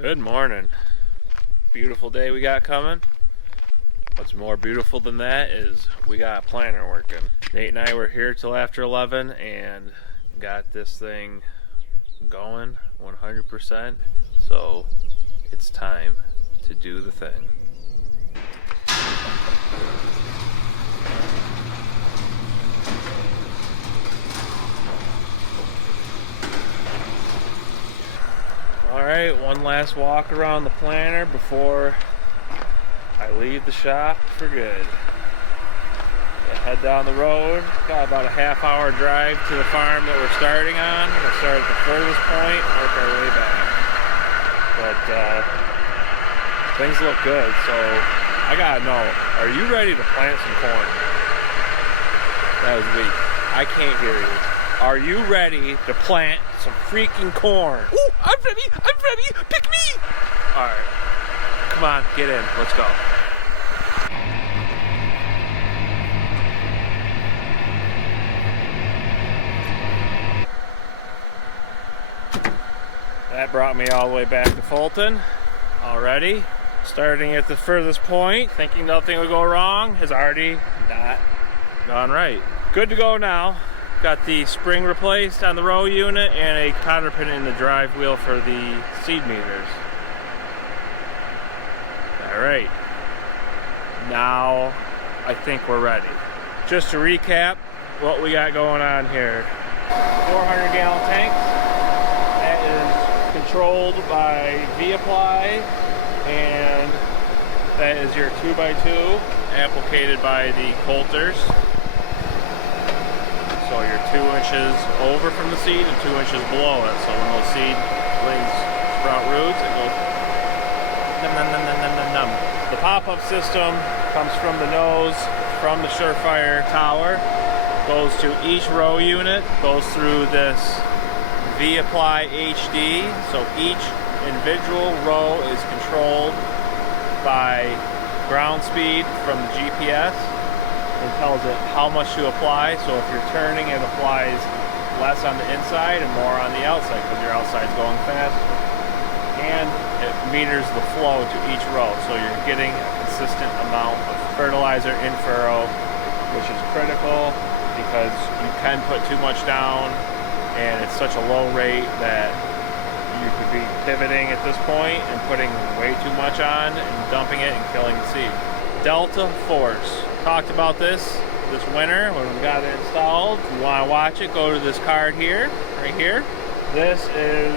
Good morning. Beautiful day we got coming. What's more beautiful than that is we got a planter working. Nate and I were here till after 11 and got this thing going 100%. So it's time to do the thing. Alright, one last walk around the planter before I leave the shop for good. Head down the road, got about a half-hour drive to the farm that we're starting on. We'll start at the furthest point and work our way back. But things look good, so I gotta know, are you ready to plant some corn? That was weak. I can't hear you. Are you ready to plant some freaking corn? Ooh, I'm ready, pick me! Alright, come on, get in, let's go. That brought me all the way back to Fulton already. Starting at the furthest point, thinking nothing would go wrong, has already not gone right. Good to go now. Got the spring replaced on the row unit and a cotter pin in the drive wheel for the seed meters. Alright, now I think we're ready. Just to recap what we got going on here. 400 gallon tanks. That is controlled by V-Apply, and that is your 2x2 applicated by the Coulters. So you're 2 inches over from the seed and 2 inches below it. So when those seedlings sprout roots, it goes num num num num num num. The pop-up system comes from the nose, from the Surefire tower, goes to each row unit, goes through this V-Apply HD. So each individual row is controlled by ground speed from the GPS. It tells it how much to apply, so if you're turning, it applies less on the inside and more on the outside because your outside's going fast. And it meters the flow to each row, so you're getting a consistent amount of fertilizer in furrow, which is critical because you can put too much down and it's such a low rate that you could be pivoting at this point and putting way too much on and dumping it and killing the seed. Delta Force. Talked about this winter when we got it installed. If you want to watch it, go to this card here, right here. This is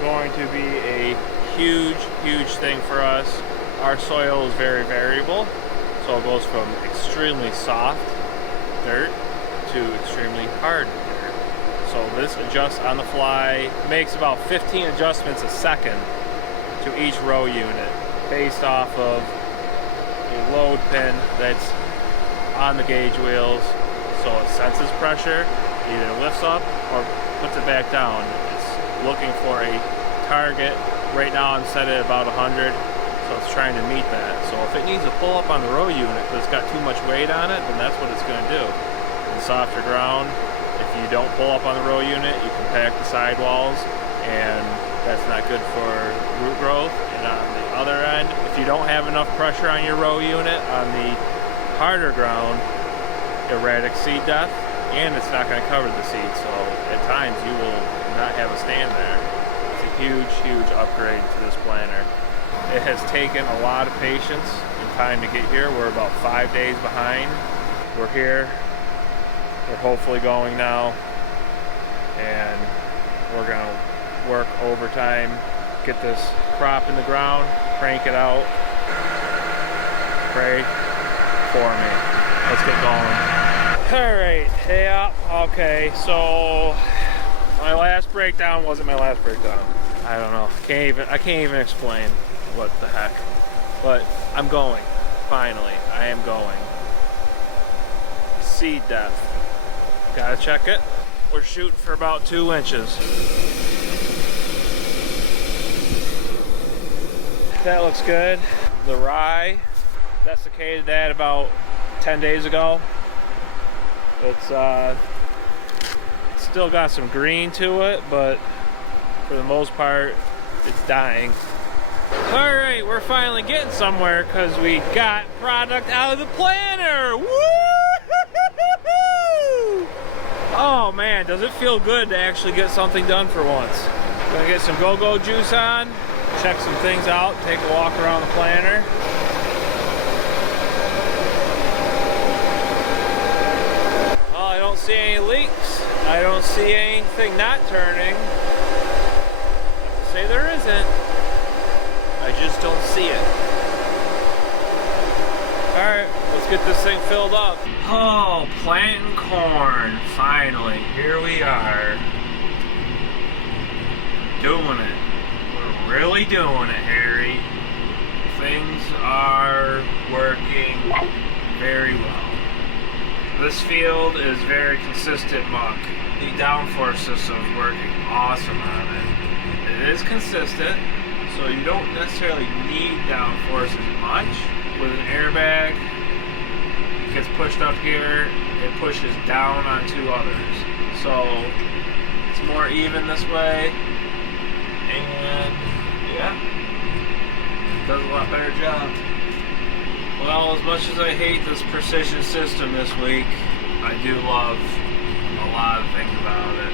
going to be a huge thing for us. Our soil is very variable, so it goes from extremely soft dirt to extremely hard dirt. So this adjusts on the fly, makes about 15 adjustments a second to each row unit based off of a load pin that's on the gauge wheels, so it senses pressure, either lifts up or puts it back down. It's looking for a target. Right now I'm set at about 100, so it's trying to meet that. So if it needs to pull up on the row unit because it's got too much weight on it, then that's what it's going to do. In softer ground, if you don't pull up on the row unit, you compact the sidewalls, and that's not good for root growth. And on the other end, if you don't have enough pressure on your row unit on the harder ground, erratic seed death, and it's not going to cover the seed, so at times you will not have a stand there. It's a huge upgrade to this planter. It has taken a lot of patience and time to get here. We're about 5 days behind. We're here. We're hopefully going now, and we're going to work overtime, get this crop in the ground, crank it out, pray for me. Let's get going. Alright, yeah, okay, so my last breakdown wasn't my last breakdown. I don't know. I can't even explain what the heck. But I'm going. Finally. I am going. Seed death. Gotta check it. We're shooting for about 2 inches. That looks good. The rye, desiccated that about 10 days ago. It's still got some green to it, but for the most part, it's dying. All right, we're finally getting somewhere because we got product out of the planter. Woo! Oh man, does it feel good to actually get something done for once. Gonna get some go-go juice on, check some things out, take a walk around the planter. Well, I don't see any leaks. I don't see anything not turning. Not to say there isn't. I just don't see it. Alright, let's get this thing filled up. Oh, planting corn. Finally, here we are. Doing it. We're really doing it, Harry. Things are working very well. This field is very consistent muck. The downforce system is working awesome on it. It is consistent, so you don't necessarily need downforce as much. With an airbag, it gets pushed up here, it pushes down on two others. So it's more even this way, and yeah, it does a lot better job. Well, as much as I hate this precision system this week, I do love a lot of things about it.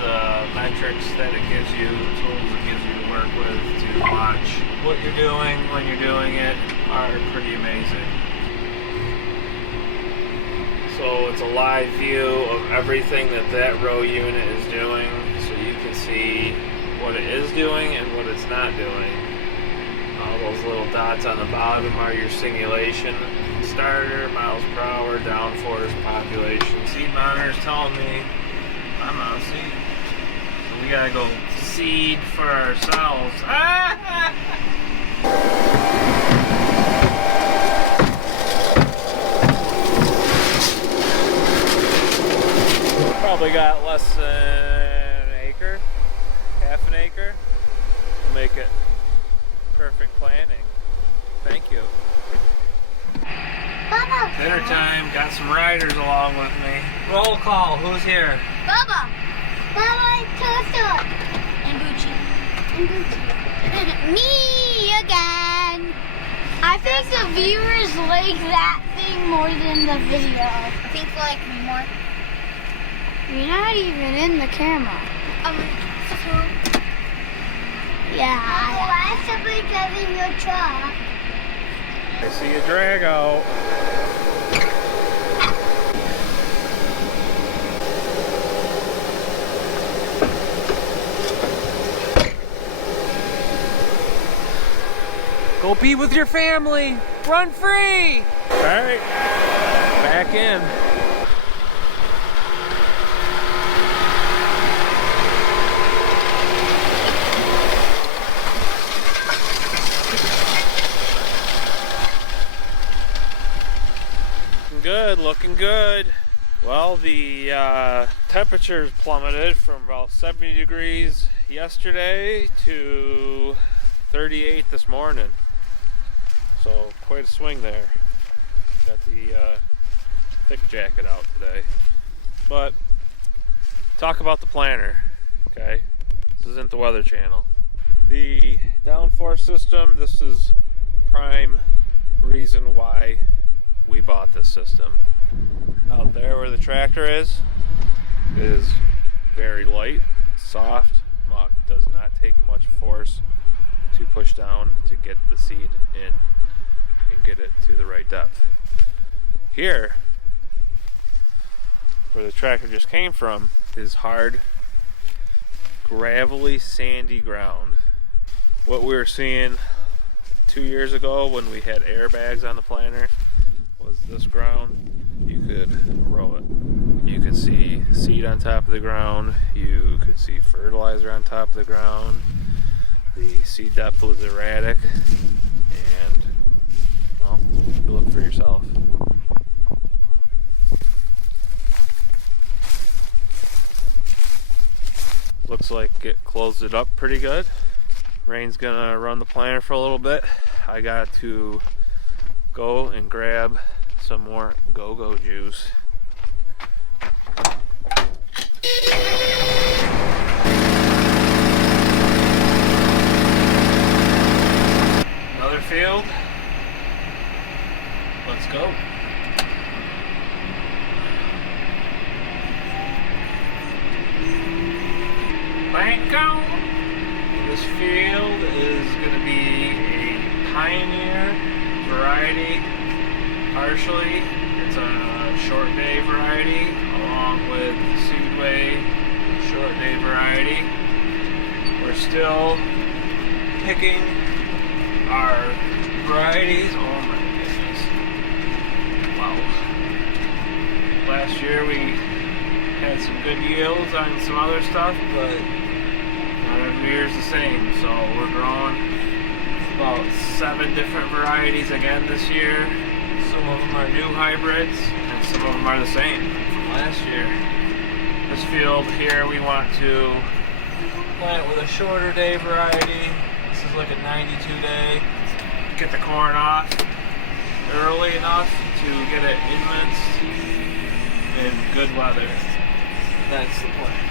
The metrics that it gives you, the tools it gives you to work with, to watch what you're doing when you're doing it are pretty amazing. So it's a live view of everything that row unit is doing, so you can see what it is doing and what it's not doing. All those little dots on the bottom are your simulation. Starter, miles per hour, downforce, population. Seed monitor is telling me I'm out of seed. So we gotta go seed for ourselves. Probably got less than an acre, half an acre. We'll make it perfect planting. Thank you. Bubba! Dinner time, got some riders along with me. Roll call, who's here? Bubba! Bubba, Toto! And Bucci. And Bucci. Me again! I think the viewers like that thing more than the video. I think they like me more. You're not even in the camera. Yeah. Why is somebody driving your truck? I see a drag out. Go be with your family. Run free. All right, back in. Good, looking good. Well, the temperatures plummeted from about 70 degrees yesterday to 38 this morning. So quite a swing there. Got the thick jacket out today. But talk about the planter, okay? This isn't the Weather Channel. The downforce system, this is prime reason why we bought this system. Out there where the tractor is very light, soft muck. Does not take much force to push down to get the seed in and get it to the right depth. Here, where the tractor just came from, is hard, gravelly, sandy ground. What we were seeing 2 years ago when we had airbags on the planter was this ground. You could row it. You could see seed on top of the ground. You could see fertilizer on top of the ground. The seed depth was erratic, and well, you look for yourself. Looks like it closed it up pretty good. Rain's gonna run the planter for a little bit. I got to go and grab some more go-go juice. go. Plant count. This field is going to be a Pioneer variety, partially. It's a short day variety, along with Seedway short day variety. We're still picking our varieties. Oh my goodness. Wow. Last year we had some good yields on some other stuff, but not every year's the same. So we're growing about 7 different varieties again this year. Some of them are new hybrids, and some of them are the same from last year. This field here we want to plant with a shorter day variety. This is like a 92 day. Get the corn off early enough to get it inminced in good weather. That's the plan.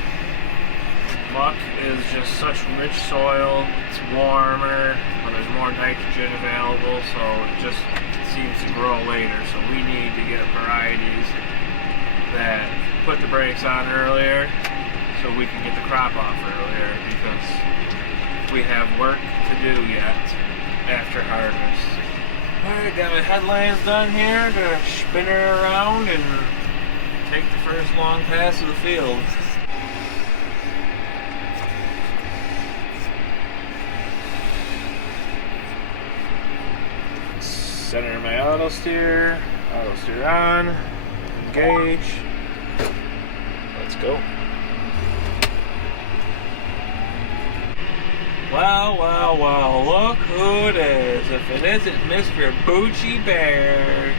Muck is just such rich soil. It's warmer, but there's more nitrogen available, so it just seems to grow later. So we need to get varieties that put the brakes on earlier so we can get the crop off earlier, because we have work to do yet after harvest. Alright, got my headlands done here. Gonna spin her around and take the first long pass of the field. Center my auto steer on, engage. Let's go. Wow, wow, wow, look who it is. If it isn't Mr. Bucci Bear.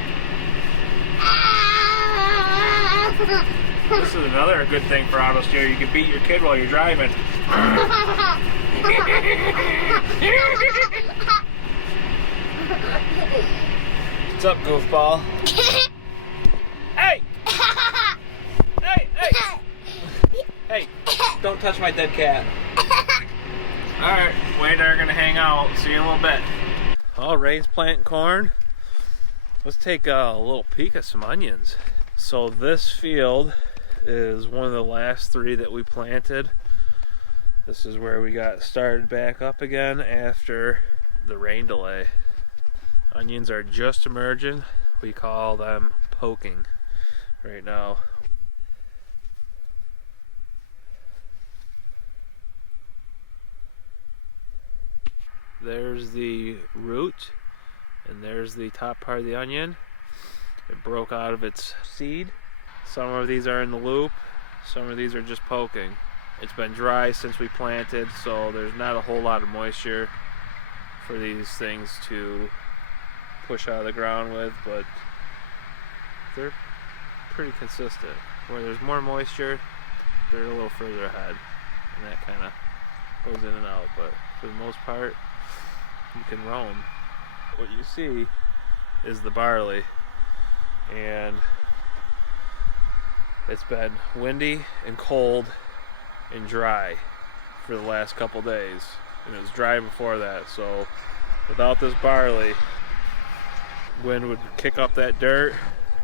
This is another good thing for auto steer. You can beat your kid while you're driving. What's up, goofball? Hey! Hey, hey! Hey, don't touch my dead cat. Alright, Wade and I are gonna hang out. See you in a little bit. Oh, Ray's planting corn. Let's take a little peek at some onions. So this field is one of the last 3 that we planted. This is where we got started back up again after the rain delay. Onions are just emerging. We call them poking right now. There's the root, and there's the top part of the onion. It broke out of its seed. Some of these are in the loop, some of these are just poking. It's been dry since we planted, so there's not a whole lot of moisture for these things to push out of the ground with, but they're pretty consistent. Where there's more moisture, they're a little further ahead, and that kind of goes in and out, but for the most part, you can roam. What you see is the barley, and it's been windy and cold and dry for the last couple days, and it was dry before that. So without this barley, wind would kick up that dirt,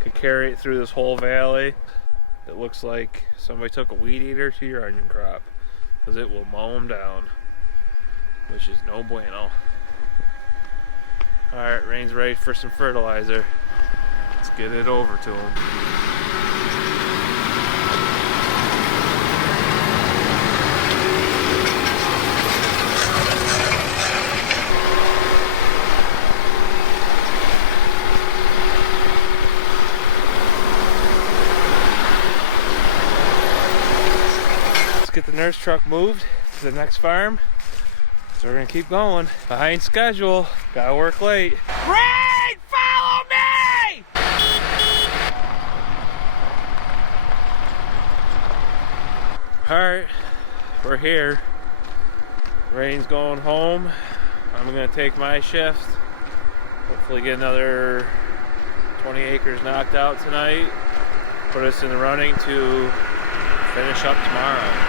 could carry it through this whole valley. It looks like somebody took a weed eater to your onion crop, because it will mow them down, which is no bueno. Alright, Rain's ready for some fertilizer. Let's get it over to him. Let's get the nurse truck moved to the next farm. So we're gonna keep going. Behind schedule. Gotta work late. Rain, follow me! Alright, we're here. Rain's going home. I'm gonna take my shift. Hopefully get another 20 acres knocked out tonight. Put us in the running to finish up tomorrow.